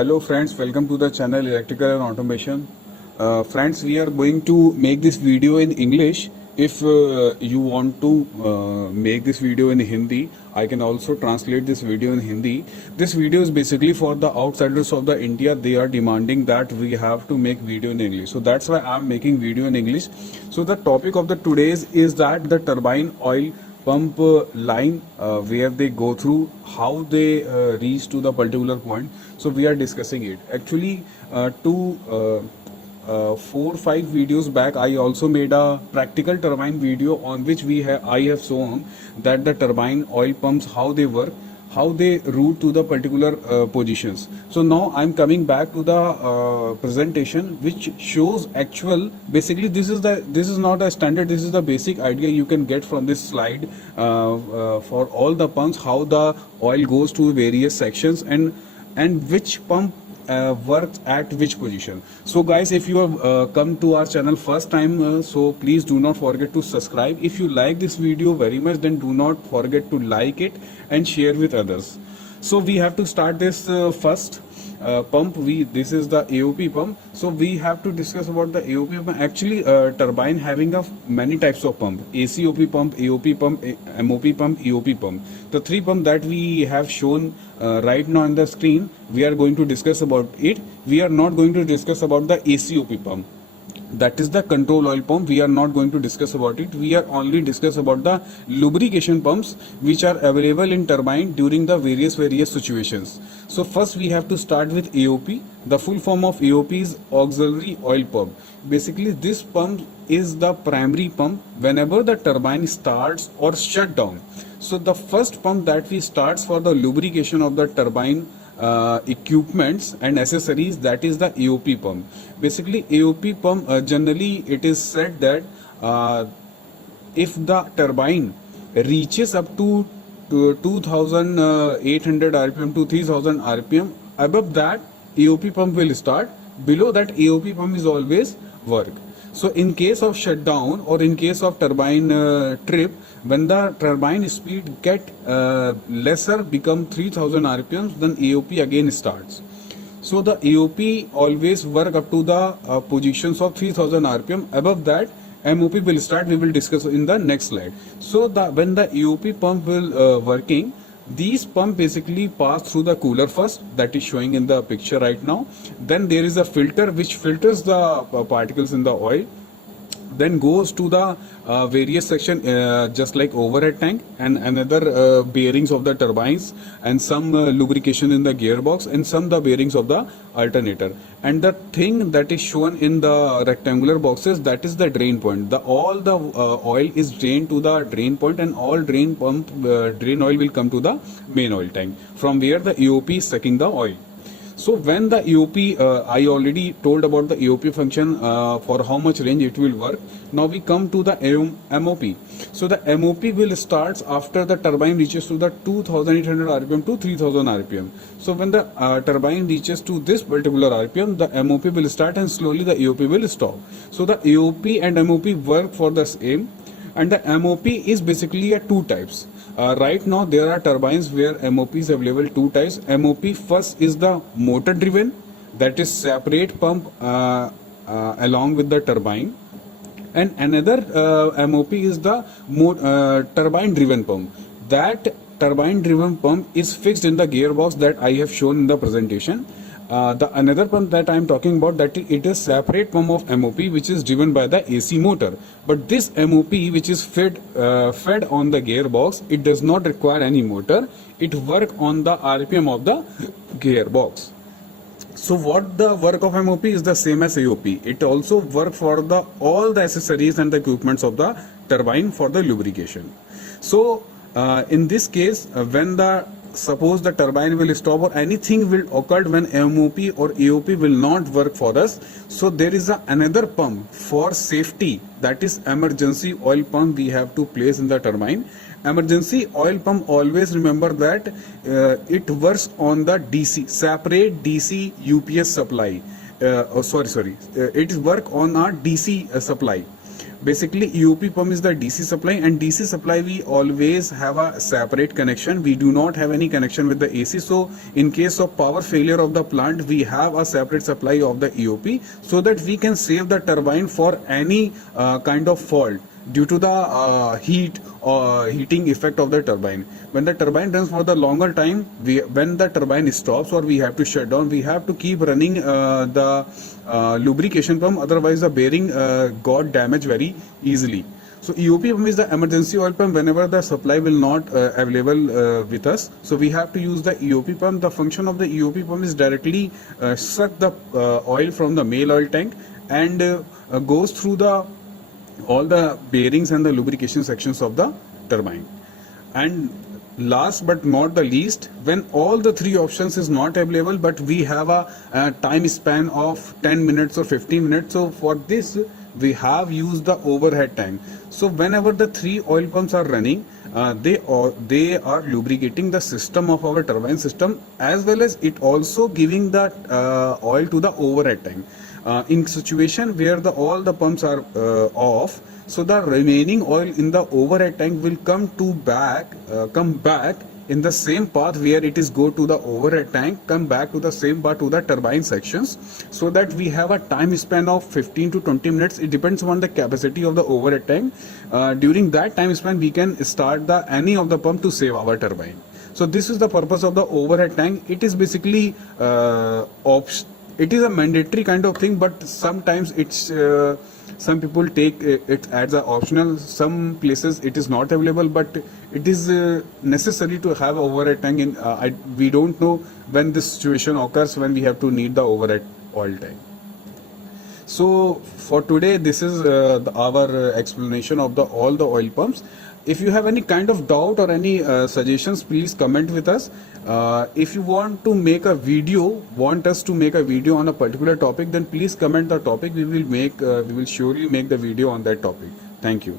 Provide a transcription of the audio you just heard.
Hello friends, welcome to the channel Electrical and Automation. Friends, we are going to make this video in English. If you want to make this video in Hindi, I can also translate this video in Hindi. This video is basically for the outsiders of the India. They are demanding that we have to make video in English. So that's why I'm making video in English. So the topic of the today's is that the turbine oil pump line where they go through, how they reach to the particular point. So we are discussing it. Actually, 4-5 videos back, I also made a practical turbine video on which I have shown that the turbine oil pumps, how they work, how they route to the particular positions. So now I'm coming back to the presentation which shows actual. Basically, this is not a standard. This is the basic idea you can get from this slide for all the pumps, how the oil goes to various sections and which pump works at which position. So guys, if you have come to our channel first time, so please do not forget to subscribe. If you like this video very much, then do not forget to like it and share with others. So we have to start this first pump. This is the AOP pump. So we have to discuss about the AOP pump. Actually, turbine having many types of pump: ACOP pump, AOP pump, MOP pump, EOP pump. The three pump that we have shown right now on the screen, we are going to discuss about it. We are not going to discuss about the ACOP pump. That is the control oil pump. We are not going to discuss about it. We are only discuss about the lubrication pumps which are available in turbine during the various situations. So first we have to start with AOP. The full form of AOP is auxiliary oil pump. Basically, this pump is the primary pump whenever the turbine starts or shut down. So the first pump that we starts for the lubrication of the turbine equipments and accessories, that is the AOP pump. Basically, AOP pump generally it is said that if the turbine reaches up to 2800 rpm to 3000 rpm, above that AOP pump will start. Below that, AOP pump is always work. So in case of shutdown or in case of turbine trip, when the turbine speed get lesser, become 3000 rpm, then AOP again starts. So the AOP always work up to the positions of 3000 rpm. Above that, MOP will start. We will discuss in the next slide. So when the AOP pump will working, these pump basically pass through the cooler first, that is showing in the picture right now. Then there is a filter which filters the particles in the oil. Then goes to the various section just like overhead tank and another bearings of the turbines and some lubrication in the gearbox and some the bearings of the alternator. And the thing that is shown in the rectangular boxes, that is the drain point. All the oil is drained to the drain point, and all drain oil will come to the main oil tank, from where the AOP is sucking the oil. So when the AOP, I already told about the AOP function for how much range it will work. Now we come to the MOP. So the MOP will start after the turbine reaches to the 2800 rpm to 3000 rpm. So when the turbine reaches to this particular rpm, the MOP will start and slowly the AOP will stop. So the AOP and MOP work for the same, and the MOP is basically two types. Right now there are turbines where MOP is available two types. MOP first is the motor driven, that is separate pump along with the turbine, and another MOP is the turbine driven pump. That turbine driven pump is fixed in the gearbox that I have shown in the presentation. The another pump that I am talking about, that it is separate pump of MOP which is driven by the AC motor. But this MOP which is fed on the gearbox, it does not require any motor. It work on the RPM of the gearbox. So what the work of MOP is the same as AOP. It also work for all the accessories and the equipments of the turbine for the lubrication. So in this case, when suppose the turbine will stop or anything will occur when MOP or AOP will not work for us, so there is another pump for safety, that is emergency oil pump we have to place in the turbine. Emergency oil pump, always remember that it works on the DC, separate DC UPS supply. It work on a DC supply. Basically EOP pump is the DC supply, and DC supply we always have a separate connection. We do not have any connection with the AC. So in case of power failure of the plant, we have a separate supply of the EOP, so that we can save the turbine for any kind of fault due to the heating effect of the turbine. When the turbine runs for the longer time, when the turbine stops or we have to shut down, we have to keep running the lubrication pump, otherwise the bearing got damaged very easily. So EOP pump is the emergency oil pump whenever the supply will not available with us. So we have to use the EOP pump. The function of the EOP pump is directly suck the oil from the male oil tank and goes through the all the bearings and the lubrication sections of the turbine. And last but not the least, when all the three options is not available, but we have a time span of 10 minutes or 15 minutes, so for this we have used the overhead tank. So whenever the three oil pumps are running, they are lubricating the system of our turbine system, as well as it also giving the oil to the overhead tank. In situation where all the pumps are off, so the remaining oil in the overhead tank will come back in the same path where it is go to the overhead tank, come back to the same path to the turbine sections, so that we have a time span of 15 to 20 minutes. It depends on the capacity of the overhead tank. During that time span, we can start any of the pump to save our turbine. So this is the purpose of the overhead tank. It is basically it is a mandatory kind of thing, but sometimes it's some people take it as an optional. Some places it is not available, but it is necessary to have overhead tank. We don't know when this situation occurs, when we have to need the overhead oil tank. So for today, this is our explanation of all the oil pumps. If you have any kind of doubt or any suggestions, please comment with us. If you want to make a video, want us to make a video on a particular topic, then please comment the topic. We will surely make the video on that topic. Thank you.